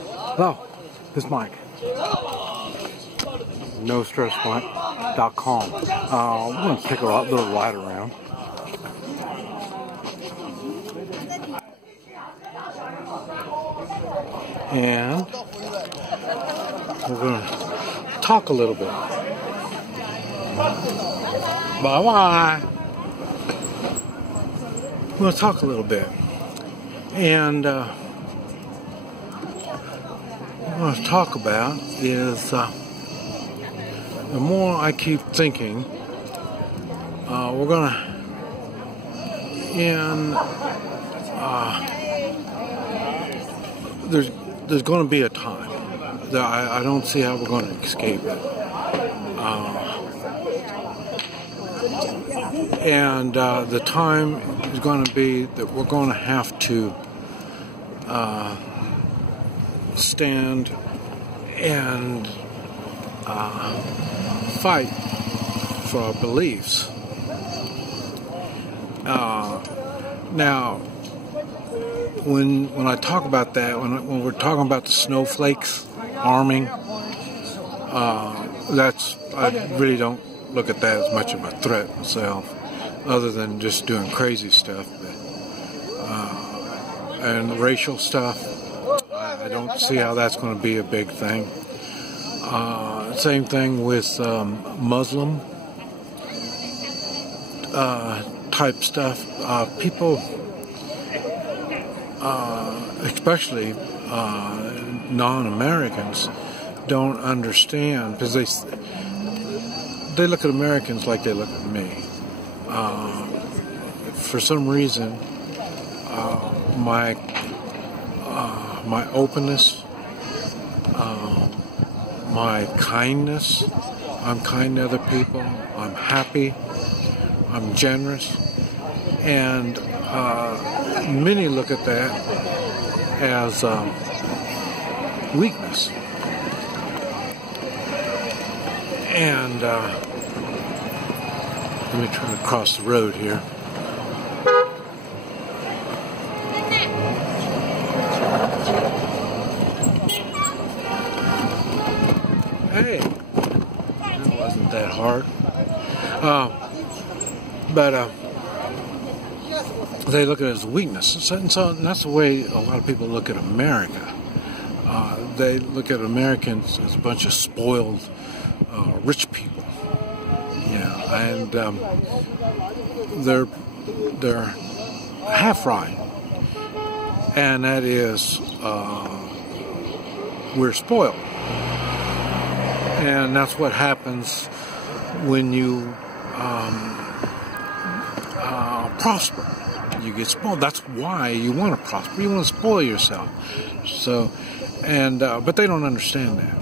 Hello, this is Mike. NoStressMike.com. We're going to take a little ride around. And we're going to talk a little bit. Bye-bye. We're going to talk a little bit. And what I want to talk about is the more I keep thinking, we're going to there's going to be a time that I don't see how we're going to escape it. And the time is going to be that we're going to have to stand and fight for our beliefs. Now, when I talk about that, when we're talking about the snowflakes arming, I really don't look at that as much of a threat myself, other than just doing crazy stuff. And the racial stuff, I don't see how that's going to be a big thing. Same thing with Muslim type stuff. People, especially non-Americans, don't understand, because they look at Americans like they look at me. For some reason, my openness, my kindness, I'm kind to other people, I'm happy, I'm generous, and many look at that as weakness. And let me try to cross the road here. Hey, that wasn't that hard. But they look at it as weakness. And that's the way a lot of people look at America. They look at Americans as a bunch of spoiled, rich people. Yeah, and they're half right, and that is we're spoiled, and that's what happens when you prosper. You get spoiled. That's why you want to prosper. You want to spoil yourself. So, but they don't understand that.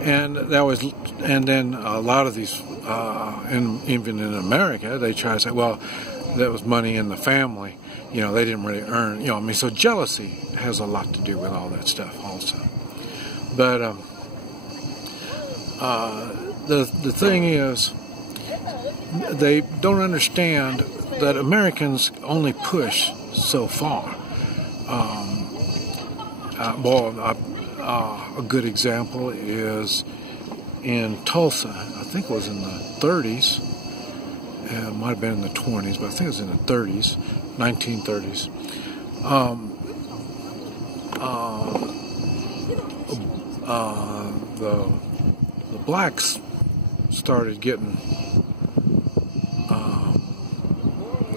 And then a lot of these, even in America, they try to say, well, that was money in the family. They didn't really earn. So jealousy has a lot to do with all that stuff also. But the thing is, they don't understand that Americans only push so far. A good example is in Tulsa. I think it was in the 30s. It might have been in the 20s, but I think it was in the 30s, 1930s. The blacks started getting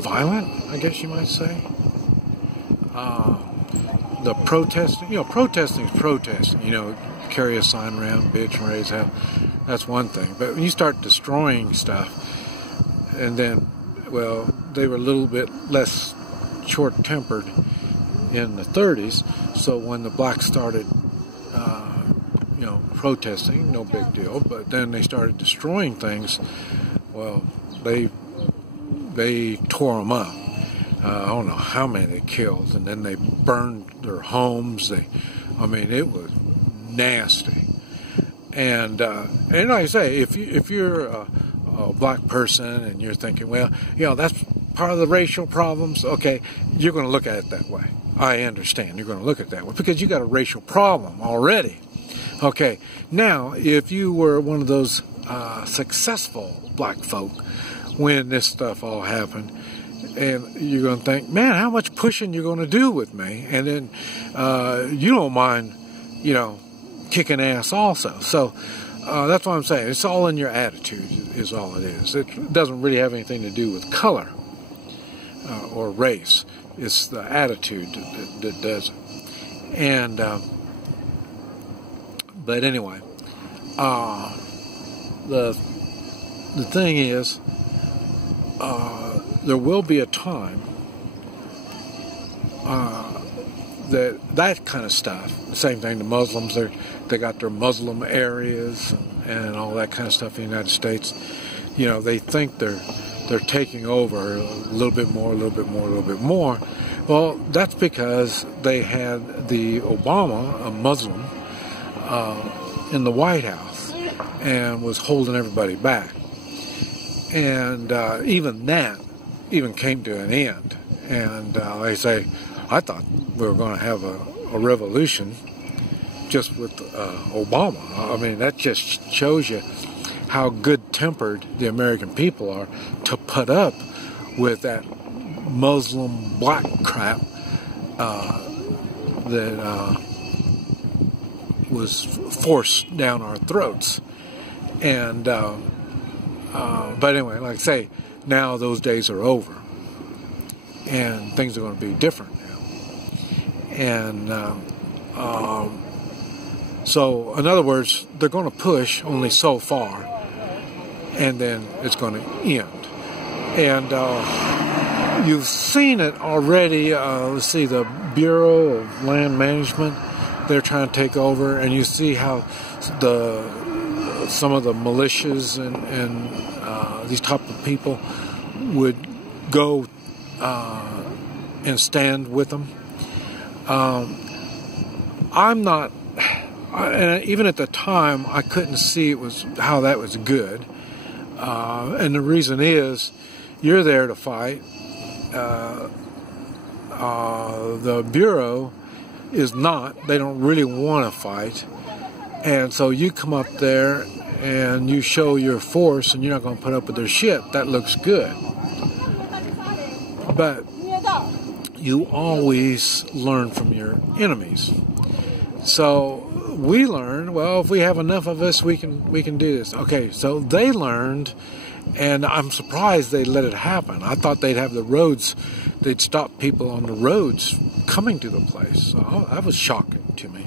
violent, I guess you might say. The protesting, protesting is protesting. Carry a sign around, bitch and raise hell. That's one thing. But when you start destroying stuff, and then, well, they were a little bit less short-tempered in the 30s. So when the blacks started, protesting, no big deal. But then they started destroying things. Well, they tore them up. I don't know how many they killed, and then they burned their homes. It was nasty. And like I say, if you're a black person and you're thinking, well, that's part of the racial problems, okay, you're going to look at it that way. I understand you're going to look at it that way because you got a racial problem already. Okay, now if you were one of those successful black folk when this stuff all happened, and you're going to think, man, how much pushing you're going to do with me, and then you don't mind, kicking ass also. So that's what I'm saying. It's all in your attitude is all it is. It doesn't really have anything to do with color or race. It's the attitude that does it. And but anyway, the thing is, there will be a time that kind of stuff. The same thing. The Muslims, they got their Muslim areas and all that kind of stuff in the United States. They think they're taking over a little bit more, a little bit more, a little bit more. Well, that's because they had the Obama, a Muslim, in the White House and was holding everybody back. And even that came to an end. And they say, I thought we were going to have a revolution just with Obama. I mean, that just shows you how good-tempered the American people are to put up with that Muslim black crap that was forced down our throats. And but anyway, like I say, now those days are over, and things are going to be different now. And so, in other words, they're going to push only so far, and then it's going to end. And you've seen it already. Let's see, the Bureau of Land Management, they're trying to take over, and you see how some of the militias and these type of people would go and stand with them. I'm not, and even at the time, I couldn't see how that was good. And the reason is, you're there to fight. The Bureau is not. They don't really want to fight. And so you come up there and you show your force and you're not going to put up with their shit. That looks good. But you always learn from your enemies. So we learned, well, if we have enough of us, we can do this. Okay, so they learned, and I'm surprised they let it happen. I thought they'd have the roads, they'd stop people on the roads coming to the place. So that was shocking to me.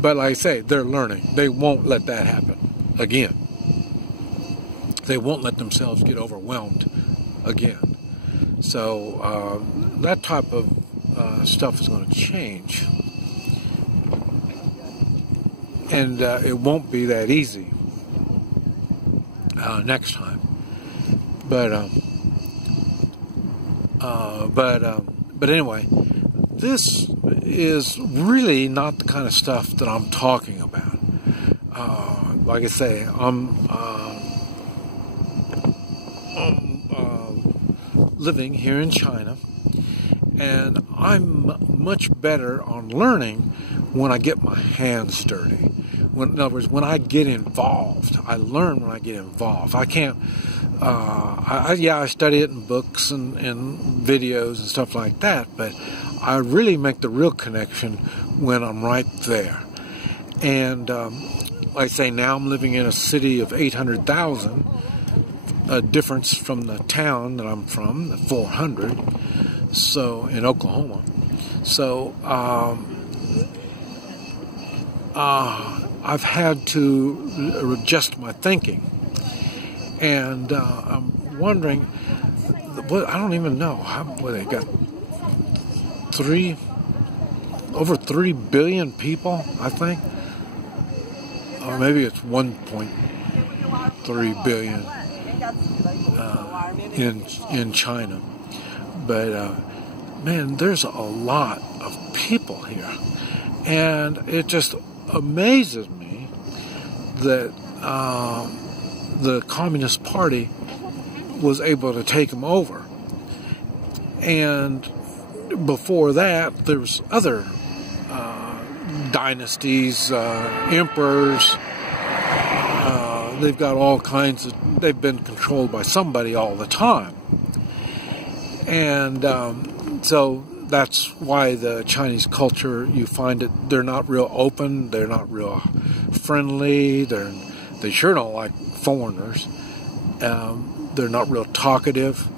But like I say, they're learning. They won't let that happen again. They won't let themselves get overwhelmed again. So that type of stuff is going to change. And it won't be that easy next time. But anyway, this is really not the kind of stuff that I'm talking about. Like I say, I'm living here in China, and I'm much better on learning when I get my hands dirty. In other words, when I get involved, I learn when I get involved. I can't. I study it in books and videos and stuff like that, but I really make the real connection when I'm right there. And like I say, now I'm living in a city of 800,000, a difference from the town that I'm from, 400, so in Oklahoma. So I've had to adjust my thinking. And I'm wondering, I don't even know, they got over 3 billion people, I think. Or maybe it's 1.3 billion in China. But, man, there's a lot of people here. And it just amazes me that the Communist Party was able to take them over. And before that, there's other dynasties, emperors. They've got all kinds of, they've been controlled by somebody all the time. And so that's why the Chinese culture, you find it, they're not real open, they're not real friendly, they sure don't like foreigners. They're not real talkative.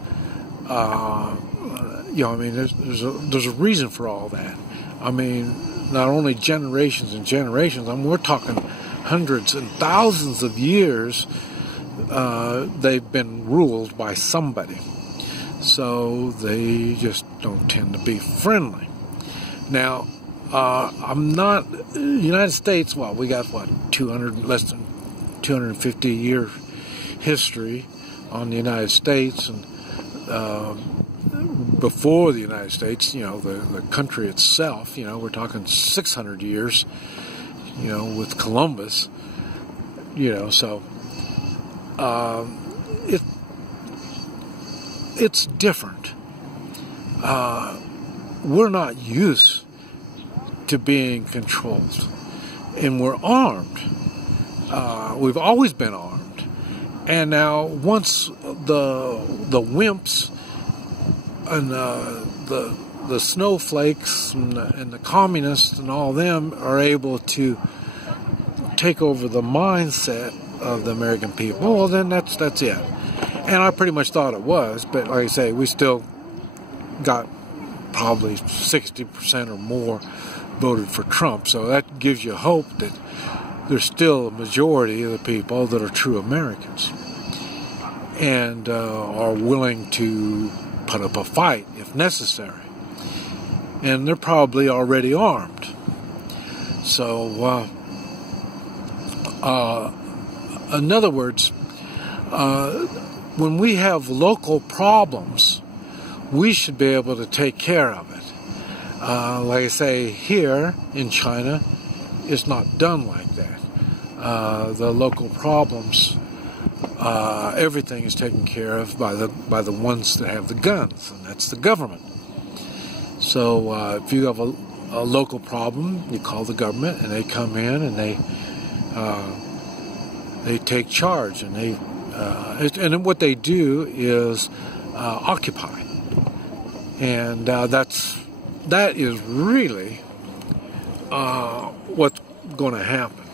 There's a reason for all that. I mean, not only generations and generations, we're talking hundreds and thousands of years, they've been ruled by somebody. So they just don't tend to be friendly. Now, I'm not, the United States, well, we got, less than 250 year history on the United States, and before the United States, the country itself, we're talking 600 years, with Columbus, so it's different. We're not used to being controlled, and we're armed. We've always been armed, and now once the wimps and the snowflakes and the communists and all them are able to take over the mindset of the American people, well, then that's it. And I pretty much thought it was, but like I say, we still got probably 60% or more voted for Trump, so that gives you hope that there's still a majority of the people that are true Americans and are willing to put up a fight if necessary. And they're probably already armed. So, in other words, when we have local problems, we should be able to take care of it. Like I say, here in China, it's not done like that. The local problems, everything is taken care of by the ones that have the guns, and that's the government. So if you have a local problem, you call the government, and they come in and they take charge, and and what they do is occupy, and that is really what's going to happen.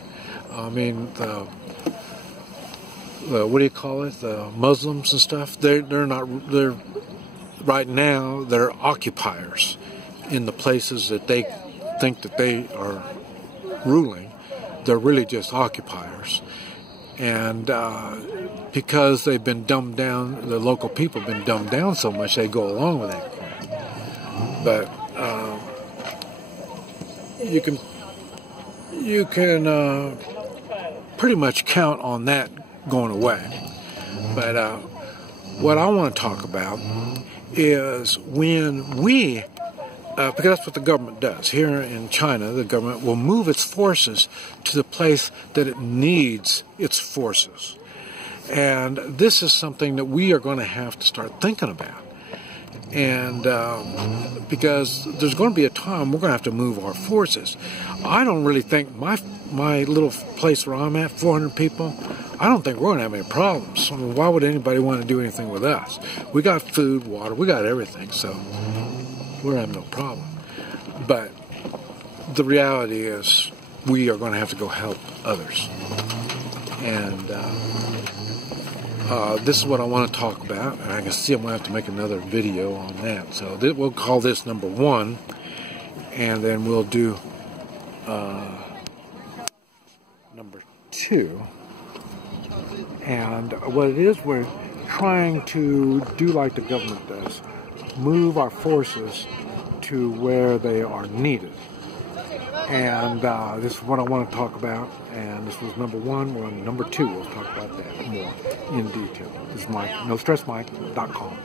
I mean, what do you call it? The Muslims and stuff. They're right now they're occupiers in the places that they think that they are ruling. They're really just occupiers, and because they've been dumbed down, the local people have been dumbed down so much they go along with that crap. But you can pretty much count on that going away. But what I want to talk about is when we, because that's what the government does. Here in China, the government will move its forces to the place that it needs its forces. And this is something that we are going to have to start thinking about. And because there's going to be a time we're going to have to move our forces. I don't really think my little place where I'm at, 400 people, I don't think we're going to have any problems. I mean, why would anybody want to do anything with us? We got food, water, we got everything, so we're having no problem. But the reality is we are going to have to go help others. And this is what I want to talk about. And I can see I'm going to have to make another video on that. So we'll call this number 1, and then we'll do number 2. And what it is, we're trying to do like the government does, move our forces to where they are needed. And this is what I want to talk about. And this was number 1. We're on number 2. We'll talk about that more in detail. This is Mike, NoStressMike.com.